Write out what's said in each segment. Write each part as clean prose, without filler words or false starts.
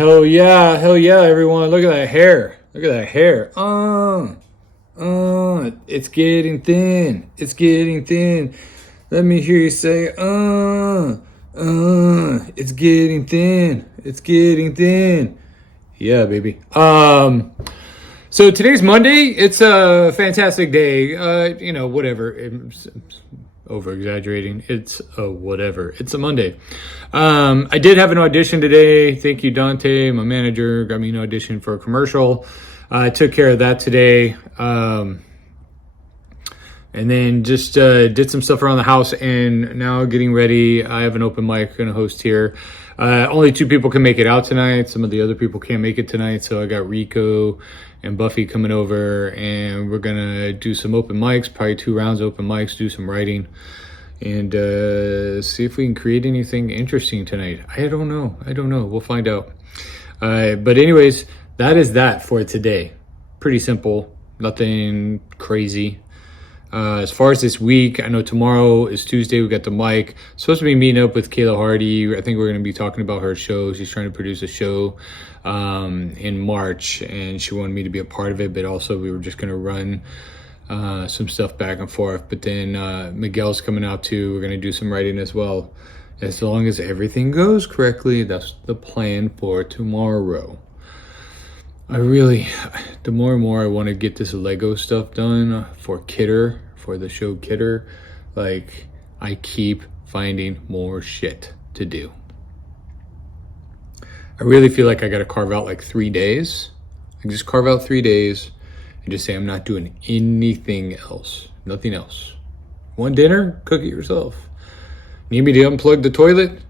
Hell yeah, everyone. Look at that hair. Look at that hair. It's getting thin. It's getting thin. Let me hear you say, it's getting thin. It's getting thin. Yeah, baby. So today's Monday. It's a fantastic day. Whatever. It's over exaggerating. It's whatever. It's a Monday. I did have an audition today. Thank you, Dante, my manager. Got me an audition for a commercial. I took care of that today. And then just did some stuff around the house, and now getting ready. I have an open mic going to host here. Only 2 people can make it out tonight. Some of the other people can't make it tonight. So I got Rico and Buffy coming over, and we're going to do some open mics, probably 2 rounds of open mics, do some writing, and see if we can create anything interesting tonight. I don't know. We'll find out. But anyways, that is that for today. Pretty simple. Nothing crazy. As far as this week, I know tomorrow is Tuesday. We got the mic. Supposed to be meeting up with Kayla Hardy. I think we're going to be talking about her show. She's trying to produce a show in March, and she wanted me to be a part of it. But also, we were just going to run some stuff back and forth. But then Miguel's coming out too. We're going to do some writing as well. As long as everything goes correctly, that's the plan for tomorrow. The more and more I want to get this Lego stuff done for Kidder, for the show Kidder, like, I keep finding more shit to do. I really feel like I got to carve out like 3 days. I can just carve out 3 days and just say I'm not doing anything else. Nothing else. Want dinner? Cook it yourself. Need me to unplug the toilet?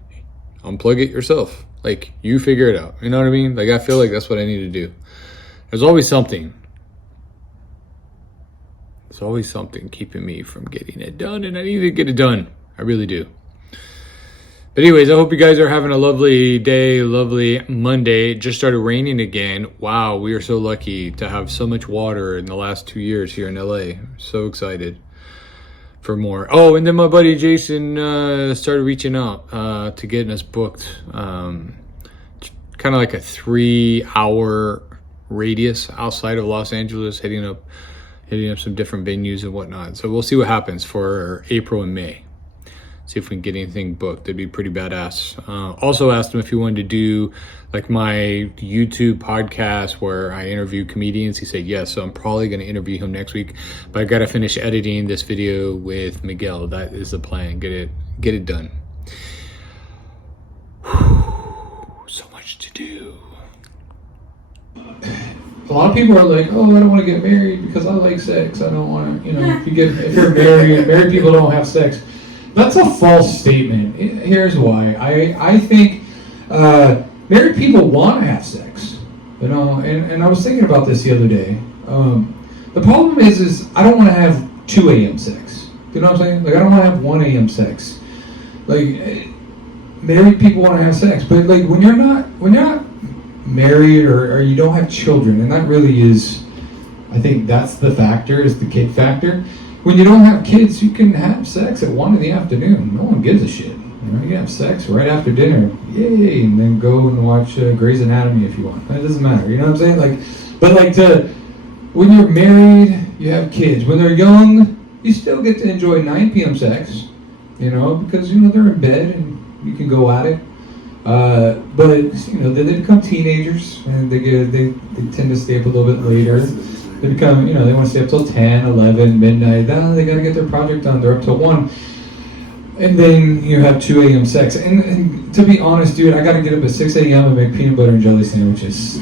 Unplug it yourself. Like, you figure it out. You know what I mean? Like, I feel like that's what I need to do. There's always something. There's always something keeping me from getting it done, and I need to get it done. I really do. But anyways, I hope you guys are having a lovely day, lovely Monday. It just started raining again. Wow, we are so lucky to have so much water in the last 2 years here in LA. So excited for more. Oh, and then my buddy Jason started reaching out to getting us booked. Kind of like a 3-hour radius outside of Los Angeles, hitting up some different venues and whatnot. So we'll see what happens for April and May. See if we can get anything booked. That'd be pretty badass. Also asked him if he wanted to do like my YouTube podcast where I interview comedians. He said yes, so I'm probably going to interview him next week. But I got to finish editing this video with Miguel. That is the plan. Get it done. Whew, so much to do. A lot of people are like, oh, I don't want to get married because I like sex. I don't want to, if you're married people don't have sex. That's a false statement. Here's why. I think married people want to have sex, and I was thinking about this the other day. The problem is I don't want to have 2 a.m. sex. You know what I'm saying? Like, I don't want to have 1 a.m. sex. Like, married people want to have sex, but like when you're not married or you don't have children, and that really is, I think that's the factor, is the kid factor. When you don't have kids, you can have sex at 1 in the afternoon. No one gives a shit. You can have sex right after dinner, yay, and then go and watch Grey's Anatomy if you want. That doesn't matter. You know what I'm saying? When you're married, you have kids. When they're young, you still get to enjoy 9 p.m. sex, because they're in bed and you can go at it. But then they become teenagers, and they tend to stay up a little bit later. They become, they want to stay up till 10, 11, midnight. Then they got to get their project done. They're up till 1. And then you have 2 a.m. sex. And to be honest, dude, I got to get up at 6 a.m. and make peanut butter and jelly sandwiches.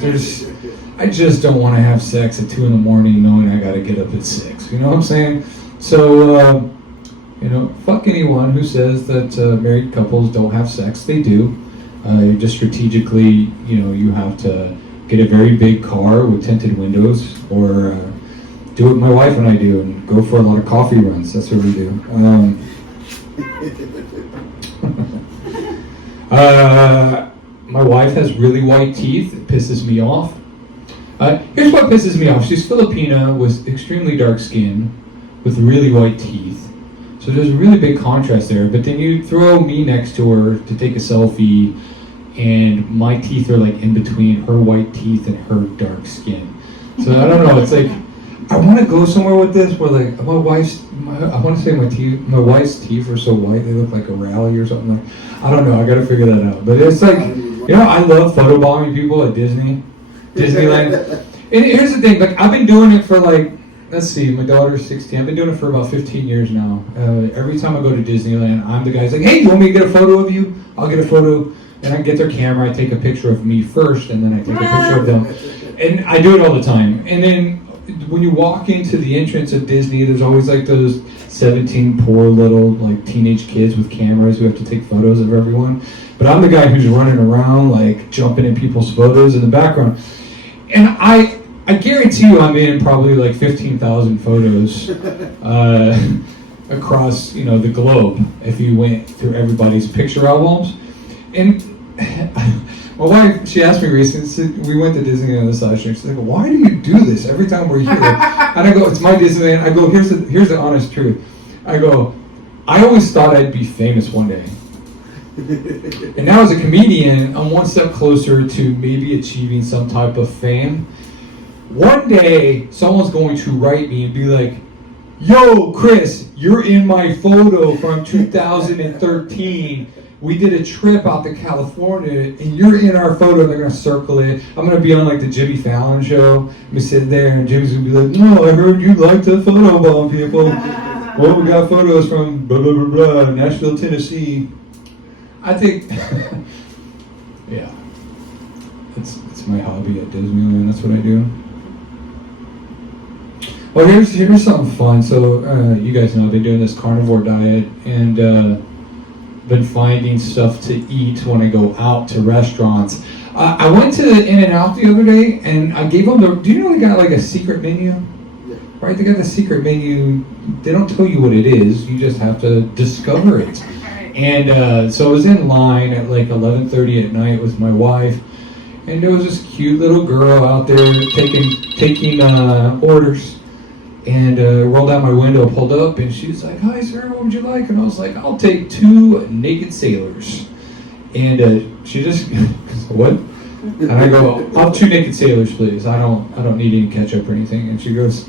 I just don't want to have sex at 2 in the morning knowing I got to get up at 6. You know what I'm saying? So, fuck anyone who says that married couples don't have sex. They do. Just strategically, you have to get a very big car with tinted windows, or do what my wife and I do and go for a lot of coffee runs. That's what we do. My wife has really white teeth. It pisses me off. Here's what pisses me off. She's Filipina with extremely dark skin with really white teeth. So there's a really big contrast there. But then you throw me next to her to take a selfie and my teeth are like in between her white teeth and her dark skin. So I don't know. It's like I want to go somewhere with this where like I want to say my wife's teeth are so white they look like a rally or something. Like I don't know. I got to figure that out. But it's like I love photobombing people at Disneyland. And here's the thing. Like I've been doing it for like. Let's see, my daughter's 16. I've been doing it for about 15 years now. Every time I go to Disneyland, I'm the guy who's like, hey, do you want me to get a photo of you? I'll get a photo. And I get their camera, I take a picture of me first, and then I take a picture of them. And I do it all the time. And then when you walk into the entrance of Disney, there's always like those 17 poor little like teenage kids with cameras who have to take photos of everyone. But I'm the guy who's running around like jumping in people's photos in the background. And I guarantee you I'm in probably like 15,000 photos across the globe if you went through everybody's picture albums. And my wife, she asked me recently, we went to Disneyland this last year, she's like, why do you do this every time we're here? And I go, it's my Disneyland. I go, here's the honest truth. I go, I always thought I'd be famous one day. And now as a comedian, I'm one step closer to maybe achieving some type of fame. One day, someone's going to write me and be like, yo, Chris, you're in my photo from 2013. We did a trip out to California, and you're in our photo. They're going to circle it. I'm going to be on, like, the Jimmy Fallon show. We sit there, and Jimmy's going to be like, no, I heard you like to photobomb people. Well, we got photos from blah, blah, blah, blah, Nashville, Tennessee. I think, yeah, it's my hobby at Disneyland. That's what I do. Well, here's something fun. So you guys know I've been doing this carnivore diet and been finding stuff to eat when I go out to restaurants. I went to the In-N-Out the other day and I gave them do you know they got like a secret menu? Yeah. Right, they got the secret menu. They don't tell you what it is. You just have to discover it. And so I was in line at like 11:30 at night with my wife. And there was this cute little girl out there taking orders. And rolled out my window, pulled up, and she was like, hi, sir, what would you like? And I was like, I'll take 2 naked sailors. And she just, what? And I go, I'll 2 naked sailors, please. I don't need any ketchup or anything. And she goes,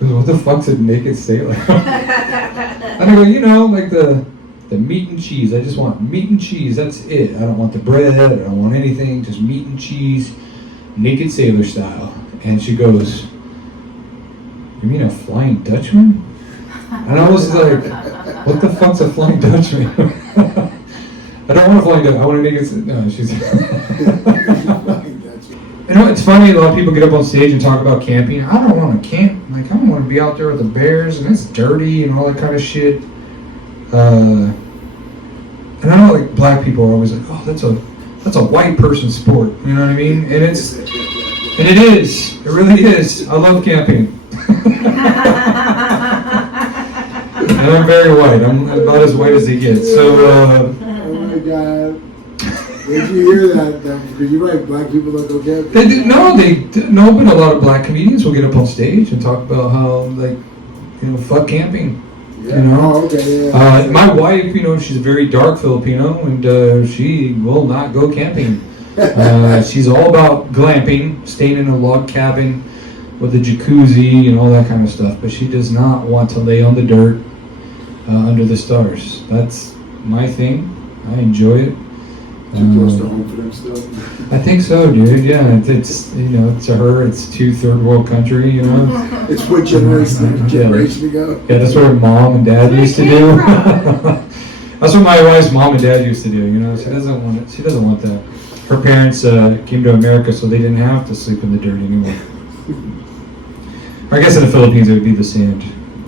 what the fuck's a naked sailor? And I go, like the meat and cheese. I just want meat and cheese. That's it. I don't want the bread. I don't want anything. Just meat and cheese, naked sailor style. And she goes, you mean a Flying Dutchman? And I was like, what the fuck's a Flying Dutchman? I don't want a Flying Dutchman. I want to make it. No, she's. It's funny. A lot of people get up on stage and talk about camping. I don't want to camp. Like, I don't want to be out there with the bears and it's dirty and all that kind of shit. And I know like black people are always like, oh, that's a white person sport. You know what I mean? And it is. It really is. I love camping. And I'm very white. I'm about as white as they get. So. Oh my God! Did you hear that? Because you're right. Black people don't go camping. They do. No, but a lot of black comedians will get up on stage and talk about how fuck camping. Yeah. Oh, okay. Yeah. My wife, she's very dark Filipino, and she will not go camping. She's all about glamping, staying in a log cabin with a jacuzzi and all that kind of stuff, but she does not want to lay on the dirt under the stars. That's my thing. I enjoy it. Too close to home for them still? I think so, dude. Yeah, it's to her, it's 2 third world country. It's what generation ago. Yeah, that's what her mom and dad used to do. That's what my wife's mom and dad used to do. She doesn't want it. She doesn't want that. Her parents came to America, so they didn't have to sleep in the dirt anymore. I guess in the Philippines it would be the sand.